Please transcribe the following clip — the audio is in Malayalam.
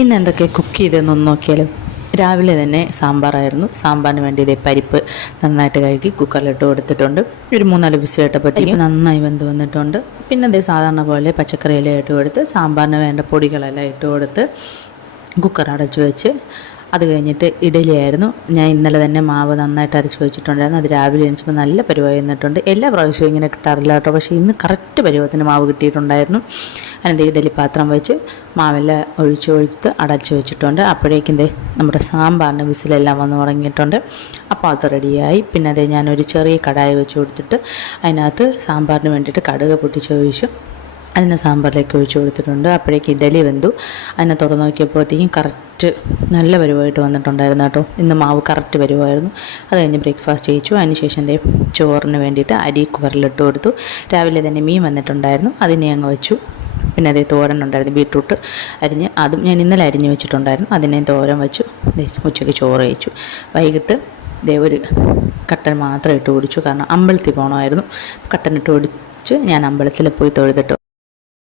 ഇന്ന് എന്തൊക്കെ കുക്ക് ചെയ്തെന്നൊന്ന് നോക്കിയാലും. രാവിലെ തന്നെ സാമ്പാറായിരുന്നു. സാമ്പാറിന് വേണ്ടി ഇതേ പരിപ്പ് നന്നായിട്ട് കഴുകി കുക്കറിലിട്ട് കൊടുത്തിട്ടുണ്ട്. ഒരു 3-4 വിസിൽ ഇട്ടപ്പോഴത്തേക്കും നന്നായി വെന്ത് വന്നിട്ടുണ്ട്. പിന്നെ അതേ സാധാരണ പോലെ പച്ചക്കറിയെല്ലാം ഇട്ട് കൊടുത്ത് സാമ്പാറിന് വേണ്ട പൊടികളെല്ലാം ഇട്ട് കൊടുത്ത് കുക്കർ അടച്ചു വെച്ച് അത് കഴിഞ്ഞിട്ട് ഇഡലിയായിരുന്നു. ഞാൻ ഇന്നലെ തന്നെ മാവ് നന്നായിട്ട് അരച്ച് വെച്ചിട്ടുണ്ടായിരുന്നു. അത് രാവിലെ എണിച്ചപ്പോൾ നല്ല പരുവായി വന്നിട്ടുണ്ട്. എല്ലാ പ്രാവശ്യവും ഇങ്ങനെ കിട്ടാറില്ല കേട്ടോ, പക്ഷേ ഇന്ന് കറക്റ്റ് പരുവത്തിന് മാവ് കിട്ടിയിട്ടുണ്ടായിരുന്നു. അതിൻ്റെ ഇഡലി പാത്രം വെച്ച് മാവെല്ലാം ഒഴിച്ച് അടച്ച് വെച്ചിട്ടുണ്ട്. അപ്പോഴേക്കും നമ്മുടെ സാമ്പാറിന് വിസിലെല്ലാം വന്ന് തുടങ്ങിയിട്ടുണ്ട്. അപ്പോൾ അത് റെഡിയായി. പിന്നെ അതേ ഞാനൊരു ചെറിയ കടായി വെച്ച് കൊടുത്തിട്ട് അതിനകത്ത് സാമ്പാറിന് വേണ്ടിയിട്ട് കടുക് പൊട്ടിച്ച് ഒഴിച്ചു അതിനെ സാമ്പാറിലേക്ക് ഒഴിച്ച് കൊടുത്തിട്ടുണ്ട്. അപ്പോഴേക്ക് ഇഡലി വെന്തു. അതിനെ തുറന്ന് നോക്കിയപ്പോഴത്തേക്കും കറക്റ്റ് നല്ല പരുവായിട്ട് വന്നിട്ടുണ്ടായിരുന്നു കേട്ടോ. ഇന്ന് മാവ് കറക്റ്റ് പരുവായിരുന്നു. അത് കഴിഞ്ഞ് ബ്രേക്ക്ഫാസ്റ്റ് കഴിച്ചു. അതിനുശേഷം ചോറിന് വേണ്ടിയിട്ട് അരി കുക്കറിലിട്ട് കൊടുത്തു. രാവിലെ തന്നെ മീൻ വന്നിട്ടുണ്ടായിരുന്നു, അതിനെ അങ്ങ് വെച്ചു. പിന്നെ അതേ തോരൻ ഉണ്ടായിരുന്നു, ബീട്രൂട്ട് അരിഞ്ഞ്, അതും ഞാൻ ഇന്നലെ അരിഞ്ഞ് വെച്ചിട്ടുണ്ടായിരുന്നു. അതിനെ തോരൻ വെച്ചു. ഉച്ചയ്ക്ക് ചോറ് കഴിച്ചു. വൈകിട്ട് ഒരു കട്ടൻ മാത്രം ഇട്ട് കുടിച്ചു, കാരണം അമ്പലത്തിൽ പോകണമായിരുന്നു. കട്ടനിട്ട് കുടിച്ച് ഞാൻ അമ്പലത്തിൽ പോയി തൊഴുതിട്ട്